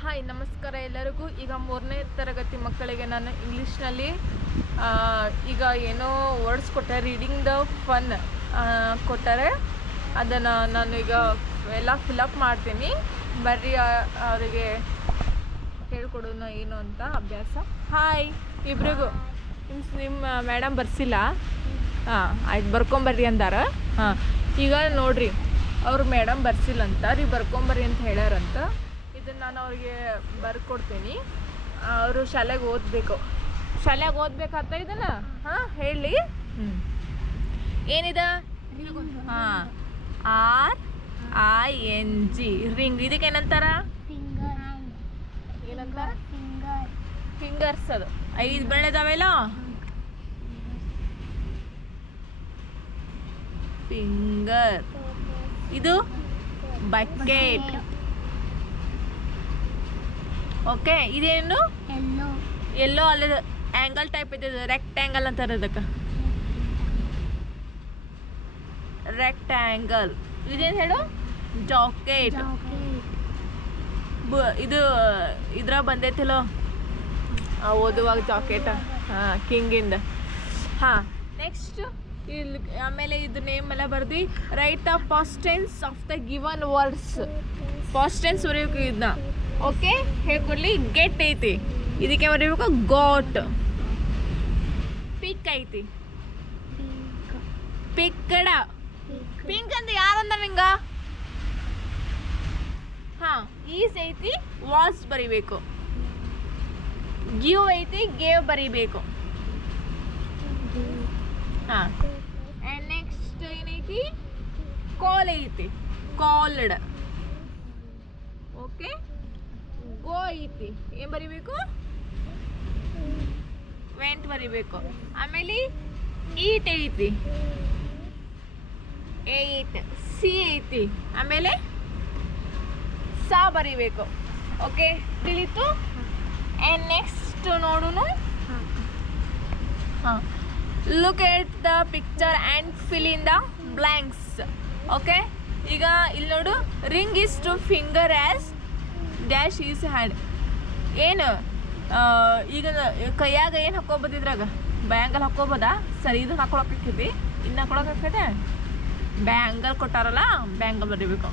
Hi ನಮಸ್ಕಾರ ಎಲ್ಲರಿಗೂ. ಈಗ 3ನೇ ತರಗತಿ ಮಕ್ಕಳಿಗೆ ನಾನು ಇಂಗ್ಲೀಷ್ನಲ್ಲಿ ಈಗ ಏನೋ ವರ್ಡ್ಸ್ ಕೊಟ್ಟಾರೆ, ರೀಡಿಂಗ್ ದ ಫನ್ ಕೊಟ್ಟಾರೆ. ಅದನ್ನು ನಾನು ಈಗ ಎಲ್ಲ ಫಿಲಪ್ ಮಾಡ್ತೀನಿ. ಬರ್ರಿ ಅವರಿಗೆ ಹೇಳ್ಕೊಡೋಣ ಏನು ಅಂತ ಅಭ್ಯಾಸ. ಹಾಯ್ ಇಬ್ರಿಗೂ. ನಿಮ್ಮ ಮೇಡಮ್ ಬರ್ಸಿಲ್ಲ? ಆಯ್ತು, ಬರ್ಕೊಂಬರ್ರಿ ಅಂದಾರ. ಈಗ ನೋಡ್ರಿ, ಅವ್ರು ಮೇಡಮ್ ಬರ್ಸಿಲ್ಲ ಅಂತ ರೀ, ಬರ್ಕೊಂಬರ್ರಿ ಅಂತ ಹೇಳ್ಯಾರಂತ. ಇದನ್ನು ನಾನು ಅವ್ರಿಗೆ ಬರ್ಕೊಡ್ತೀನಿ. ಅವರು ಶಾಲೆಗೆ ಓದಬೇಕು. ಶಾಲೆಗೆ ಓದ್ಬೇಕಾಗ್ತ ಇದನ್ನು ಹೇಳಿ. ಏನಿದೆ? RING ring. ಇದಕ್ಕೆ ಏನಂತಾರ? ಏನಂತಾರ? ಫಿಂಗರ್ಸ್. ಅದು 5 ಬೆಳೆದಾವೆಲ್ಲ. ಫಿಂಗರ್. ಇದು ಬಕೆಟ್. ಓಕೆ, ಇದೇನು? ಎಲ್ಲೋ ಅಲ್ಲಿ ಆ್ಯಂಗಲ್ ಟೈಪ್ ಇದೆ, ರೆಕ್ಟ್ಯಾಂಗಲ್ ಅಂತಾರೆ ಅದಕ್ಕೆ. ರೆಕ್ಟ್ಯಾಂಗಲ್. ಇದೇನು ಹೇಳು? ಜಾಕೆಟ್. ಇದು ಇದ್ರ ಬಂದೈತಿಲ್ಲ ಓದುವಾಗ ಜಾಕೆಟ್. ಕಿಂಗಿಂದ. ನೆಕ್ಸ್ಟ್ ಇಲ್ಲಿ ಆಮೇಲೆ ಇದು ನೇಮ್ ಎಲ್ಲ ಬರ್ದು right the past tense of the given words. Past tense ಬರೀಬೇಕು ಇದನ್ನ. ಓಕೆ, ಹೇಳ್ಕೊಡ್ಲಿ. ಗೆಟ್ ಐತಿ, ಇದಕ್ಕೆ ಬರೀಬೇಕು ಗೋಟ್. ಪಿಕ್ ಐತಿ, ಪಿಕ್ಕಡ. ಪಿಂಕ್ ಅಂತ ಯಾರಂದ ನಿಂಗ? ಈಸ್ ಐತಿ, ವಾಸ್ ಬರಿಬೇಕು. ಗಿವ್ ಐತಿ, ಗೇವ್ ಬರಿಬೇಕು. ಆ್ಯಂಡ್ ನೆಕ್ಸ್ಟ್ ಏನೈತಿ? ಕಾಲ್ ಐತಿ, ಕಾಲ್ಡ್. ಓಕೆ, ಗೋ ಐತಿ, ಏನು ಬರಿಬೇಕು? ವೆಂಟ್ ಬರಿಬೇಕು. ಆಮೇಲೆ ಈಟ್ ಐತಿ, ಏಟ್. ಸಿ ಐತಿ, ಆಮೇಲೆ ಸಾ ಬರಿಬೇಕು. ಓಕೆ, ತಿಳಿತು? ಆ್ಯಂಡ್ ನೆಕ್ಸ್ಟ್ ನೋಡೋಣ. Look at the picture and fill in the blanks. Okay, ಈಗ ಇಲ್ಲಿ ನೋಡು. Ring is to finger as dash is hand. ಏನು ಈಗ ಕೈಯಾಗ ಏನು ಹಾಕ್ಕೋಬೋದು? ಇದ್ರಾಗ ಬ್ಯಾಂಗಲ್ ಹಾಕ್ಕೋಬೋದಾ? ಸರಿ, ಇದನ್ನ ಹಾಕೊಳಕೈತಿ, ಇನ್ನು ಹಾಕೊಳಕೈತೆ. ಬ್ಯಾಂಗಲ್ ಕೊಟ್ಟಾರಲ್ಲ, ಬ್ಯಾಂಗಲ್ ಬರೀಬೇಕು.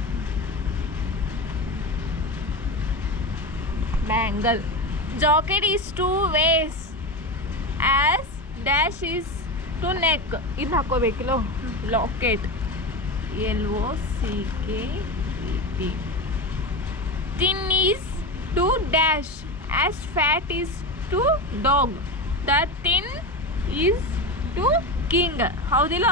Bangle. Jacket is to waist as dash is to neck. ಇದು ಹಾಕೋಬೇಕಿಲ್ಲ, locket. LOCKET. Thin is to dash as fat is to dog. The thin is to king. ಹೌದಿಲ್ಲ?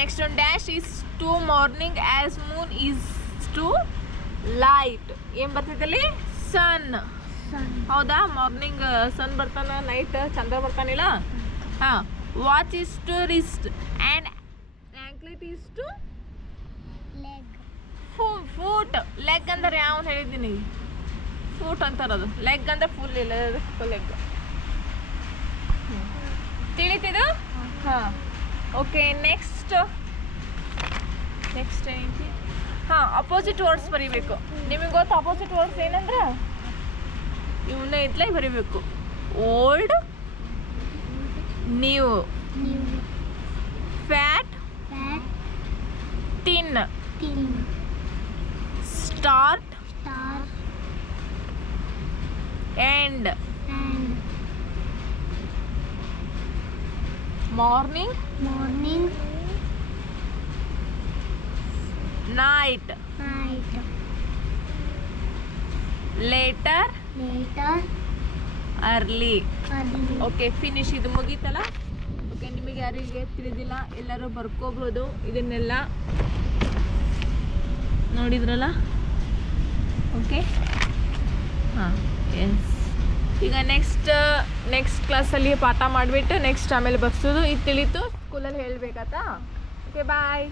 ನೆಕ್ಸ್ಟ್ ಒಂದು dash is to morning as moon is to light. ಏನು ಬರ್ತೈತಲ್ಲಿ? ಸನ್. ಹೌದಾ? Morning sun ಬರ್ತಾನ, night ಚಂದ್ರ ಬರ್ತಾನಿಲ್ಲ. Watch is to wrist and anklet is to leg. Foot. Leg ಅಂದ್ರೆ ಯಾವ ಹೇಳಿದ್ದೀನಿ? ಫೂಟ್ ಅಂತಾರದು. ಲೆಗ್ ಅಂದ್ರೆ ಫುಲ್ ಇಲ್ಲ, ಲೆಗ್. ತಿಳಿತಿದು? ಓಕೆ, ನೆಕ್ಸ್ಟ್ ಏನೈತಿ? ಅಪೋಸಿಟ್ ವರ್ಡ್ಸ್ ಬರೀಬೇಕು. ನಿಮಗೆ ಗೊತ್ತು ಅಪೋಸಿಟ್ ವರ್ಡ್ಸ್ ಏನಂದ್ರೆ? ಇವನ್ನ ಇತ್ಲೇ ಬರೀಬೇಕು. Old, new. Fat, thin. Start, end. Morning, night. Later, early. Okay, finish. ಇದು ಮುಗೀತಲ್ಲ. ಓಕೆ, ನಿಮಗೆ ಯಾರಿಗೆ ತಿಳಿದಿಲ್ಲ ಎಲ್ಲರೂ ಬರ್ಕೋಬಹುದು ಇದನ್ನೆಲ್ಲ. ನೋಡಿದ್ರಲ್ಲ? Okay, S. ಈಗ ನೆಕ್ಸ್ಟ್ ಕ್ಲಾಸಲ್ಲಿ ಪಾಠ ಮಾಡಿಬಿಟ್ಟು ನೆಕ್ಸ್ಟ್ ಆಮೇಲೆ ಬರ್ಸೋದು. ಇದು ತಿಳಿತು, ಸ್ಕೂಲಲ್ಲಿ ಹೇಳಬೇಕಾತಾ? ಓಕೆ, ಬಾಯ್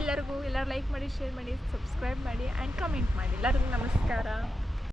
ಎಲ್ಲರಿಗೂ. ಎಲ್ಲರೂ ಲೈಕ್ ಮಾಡಿ, ಶೇರ್ ಮಾಡಿ, ಸಬ್ಸ್ಕ್ರೈಬ್ ಮಾಡಿ ಆ್ಯಂಡ್ ಕಮೆಂಟ್ ಮಾಡಿ. ಎಲ್ಲರಿಗೂ ನಮಸ್ಕಾರ.